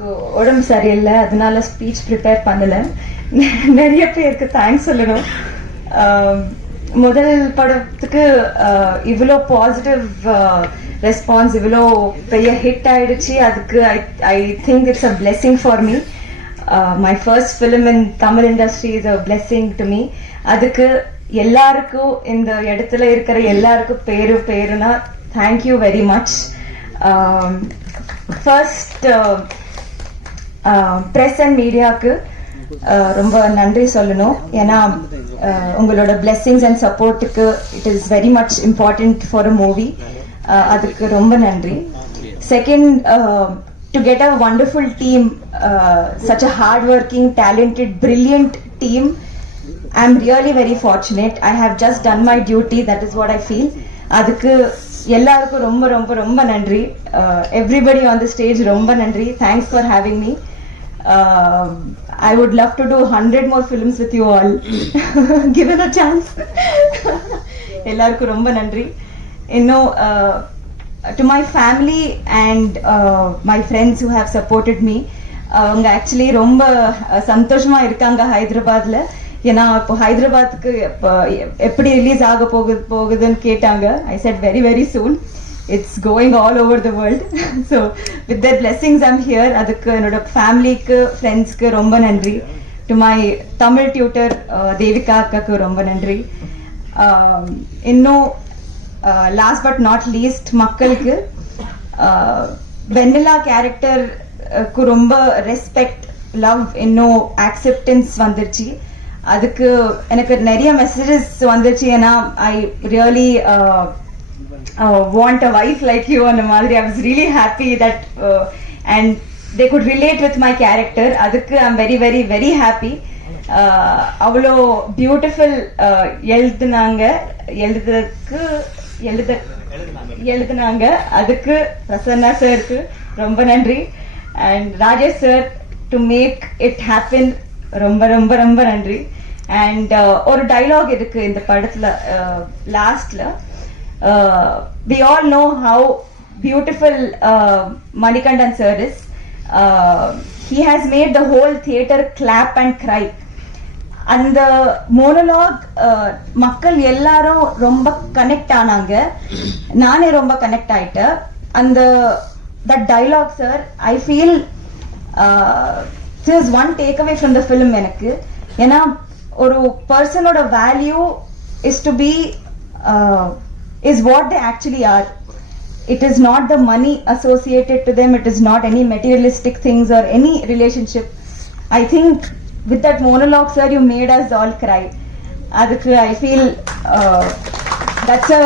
எனக்கு உடம்பு சரியில்லை அதனால ஸ்பீச் ப்ரிப்பேர் பண்ணல. நிறைய பேருக்கு தேங்க்ஸ் சொல்லணும். முதல் படத்துக்கு இவ்வளோ பாசிட்டிவ் ரெஸ்பான்ஸ் இவ்வளோ பெரிய ஹிட் ஆயிடுச்சு. அதுக்கு I I think it's a blessing for me my first film in Tamil industry is a blessing to me அதுக்கு எல்லாருக்கும் இந்த இடத்துல இருக்கிற எல்லாருக்கும் பேரு பேருனா thank you very much first press and மீடியாவுக்கு ரொம்ப நன்றி சொல்லணும். ஏன்னா உங்களோட blessings அண்ட் சப்போர்ட்டுக்கு it is very much important for a movie அதுக்கு ரொம்ப நன்றி. Second to get a wonderful team such a hard working talented brilliant team I am really very fortunate I have just done my duty that is what I feel அதுக்கு எல்லாருக்கும் ரொம்ப ரொம்ப ரொம்ப நன்றி. Everybody on the stage ரொம்ப நன்றி. Thanks for having me I would love to do hundred more films with you all give a chance எல்லாருக்கும் ரொம்ப நன்றி. இன்னும் to my family and my friends who have supported me அவங்க actually ரொம்ப சந்தோஷமா இருக்காங்க ஹைதராபாத்ல. ஏன்னா இப்போ ஹைதராபாத்துக்கு இப்போ எப்படி ரிலீஸ் ஆக போகுது போகுதுன்னு கேட்டாங்க. I said very very soon it's going all over the world so with that blessings I'm here அதுக்கு என்னோட ஃபேமிலிக்கு ஃப்ரெண்ட்ஸ்க்கு ரொம்ப நன்றி. To my Tamil tutor Devika அக்காக்கு ரொம்ப நன்றி. இன்னும் லாஸ்ட் பட் நாட் லீஸ்ட் மக்களுக்கு வெண்ணிலா கேரக்டருக்கு ரொம்ப ரெஸ்பெக்ட் லவ் இன்னும் ஆக்செப்டன்ஸ் வந்துருச்சு. அதுக்கு எனக்கு நிறைய மெசேஜஸ் வந்துருச்சு ஏன்னா I really want a wife like you அந்த மாதிரி. I was really happy that and they could relate with my character அதுக்கு I am very very very happy அவ்வளோ பியூட்டிஃபுல் uh, எழுதுனாங்க. எழுதுறதுக்கு எழுத எழுதுனாங்க. அதுக்கு பிரசன்னா சாருக்கு ரொம்ப நன்றி. And Rajesh sir to make it happen ரொம்ப ரொம்ப ரொம்ப நன்றி. அண்ட் uh, ஒரு டைலாக் இருக்கு இந்த படத்துல லாஸ்ட்ல we all know how beautiful Manikandan sir is he has made the whole theatre clap and cry அந்த மோனலாக் uh, மக்கள் எல்லாரும் ரொம்ப கனெக்ட் ஆனாங்க. நானே ரொம்ப கனெக்ட் ஆயிட்டேன். அந்த that dialogue sir I feel is one take away from the film எனக்கு ஏன்னா ஒரு பர்சனோட value is to be is what they actually are it is not the money associated to them it is not any materialistic things or any relationship i think with that monologue sir you made us all cry adukku i feel uh, that's a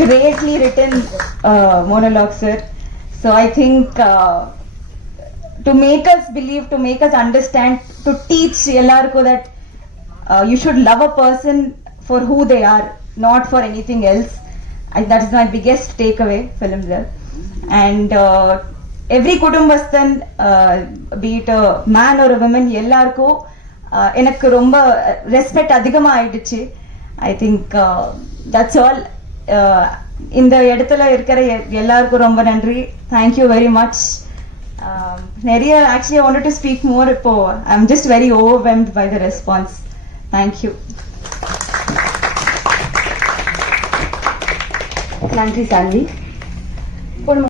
greatly written uh, monologue sir so i think uh, to make us believe to make us understand to teach ellarku that uh, you should love a person for who they are not for anything else I, that is my biggest takeaway film there and uh, every Kudumbasthan uh, be it a man or a woman எல்லாருக்கும் uh, எனக்கு ரொம்ப respect அதிகமா ஆயிடுச்சு I think that's all இந்த இடத்துல இருக்கிற எ- எல்லாருக்கும் ரொம்ப நன்றி தேங்க்யூ வெரி மச் நிறைய actually I wanted to speak more இப்போ I am just very overwhelmed by the response thank you நன்றி சாந்தி